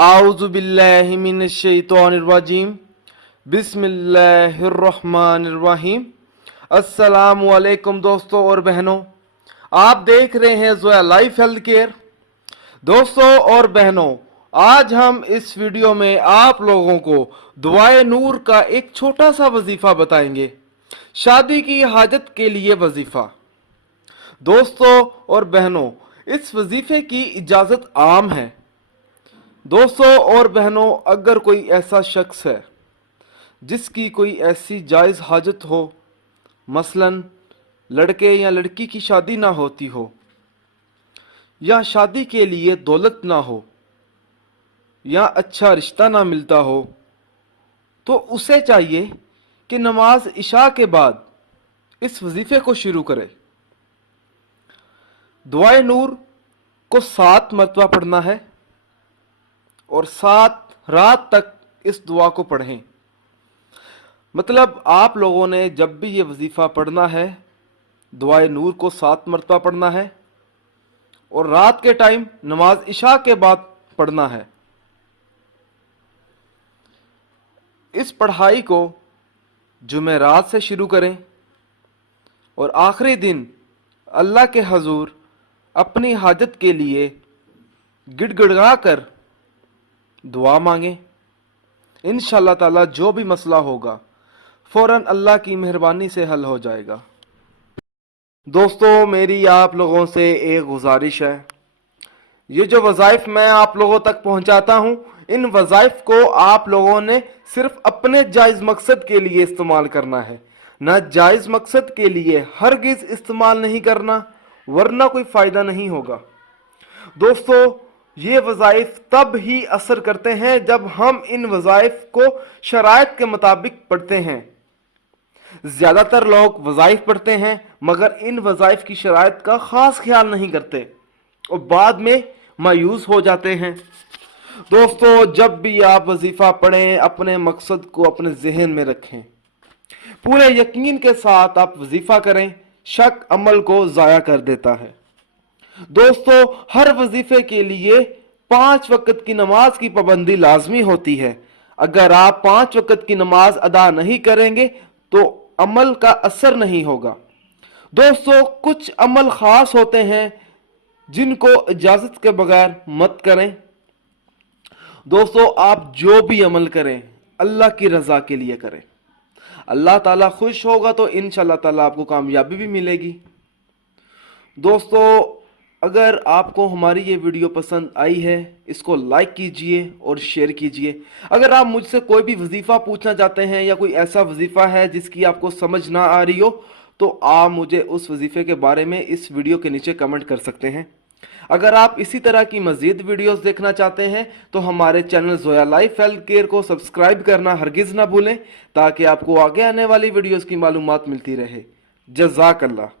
आऊज़ु बिल्लाहि मिनश शैतानिर रजीम बिस्मिल्लाहिर्रहमानिर्रहीम। अस्सलामु अलैकुम दोस्तों और बहनों, आप देख रहे हैं ज़ोया लाइफ हेल्थ केयर। दोस्तों और बहनों, आज हम इस वीडियो में आप लोगों को दुआए नूर का एक छोटा सा वजीफा बताएंगे, शादी की हाजत के लिए वजीफा। दोस्तों और बहनों, इस वजीफे की इजाज़त आम है। दोस्तों और बहनों, अगर कोई ऐसा शख्स है जिसकी कोई ऐसी जायज़ हाजत हो, मसलन लड़के या लड़की की शादी ना होती हो, या शादी के लिए दौलत ना हो, या अच्छा रिश्ता ना मिलता हो, तो उसे चाहिए कि नमाज इशा के बाद इस वजीफे को शुरू करे। दुआए नूर को 7 मरतबा पढ़ना है और 7 रात तक इस दुआ को पढ़ें। मतलब आप लोगों ने जब भी ये वजीफ़ा पढ़ना है, दुआए नूर को 7 मरतबा पढ़ना है और रात के टाइम नमाज इशा के बाद पढ़ना है। इस पढ़ाई को जुमेरात से शुरू करें और आखिरी दिन अल्लाह के हजूर अपनी हाजत के लिए गिड़गिड़ा कर दुआ मांगें। इंशाअल्लाह ताला जो भी मसला होगा फौरन अल्लाह की मेहरबानी से हल हो जाएगा। दोस्तों, मेरी आप लोगों से एक गुजारिश है, ये जो वज़ाइफ मैं आप लोगों तक पहुंचाता हूं, इन वज़ाइफ को आप लोगों ने सिर्फ अपने जायज़ मकसद के लिए इस्तेमाल करना है, ना जायज़ मकसद के लिए हरगिज़ इस्तेमाल नहीं करना, वरना कोई फ़ायदा नहीं होगा। दोस्तों, ये वज़ाइफ तब ही असर करते हैं जब हम इन वज़ाइफ को शराइत के मुताबिक पढ़ते हैं। ज़्यादातर लोग वज़ाइफ पढ़ते हैं मगर इन वज़ाइफ की शराइत का ख़ास ख्याल नहीं करते और बाद में मायूस हो जाते हैं। दोस्तों, जब भी आप वजीफ़ा पढ़ें, अपने मकसद को अपने जहन में रखें, पूरे यकीन के साथ आप वजीफ़ा करें। शक अमल को ज़ाया कर देता है। दोस्तों, हर वजीफे के लिए 5 वक्त की नमाज की पाबंदी लाजमी होती है। अगर आप 5 वक्त की नमाज अदा नहीं करेंगे तो अमल का असर नहीं होगा। दोस्तों, कुछ अमल खास होते हैं जिनको इजाजत के बगैर मत करें। दोस्तों, आप जो भी अमल करें अल्लाह की रजा के लिए करें। अल्लाह ताला खुश होगा तो इंशाअल्लाह ताला आपको कामयाबी भी मिलेगी। दोस्तों, अगर आपको हमारी ये वीडियो पसंद आई है, इसको लाइक कीजिए और शेयर कीजिए। अगर आप मुझसे कोई भी वजीफ़ा पूछना चाहते हैं या कोई ऐसा वजीफ़ा है जिसकी आपको समझ ना आ रही हो, तो आप मुझे उस वजीफ़े के बारे में इस वीडियो के नीचे कमेंट कर सकते हैं। अगर आप इसी तरह की मज़ीद वीडियोस देखना चाहते हैं तो हमारे channel Zoya life health care को सब्सक्राइब करना हरगिज़ ना भूलें, ताकि आपको आगे आने वाली वीडियोस की मालूमात मिलती रहे। जज़ाकल्लाह।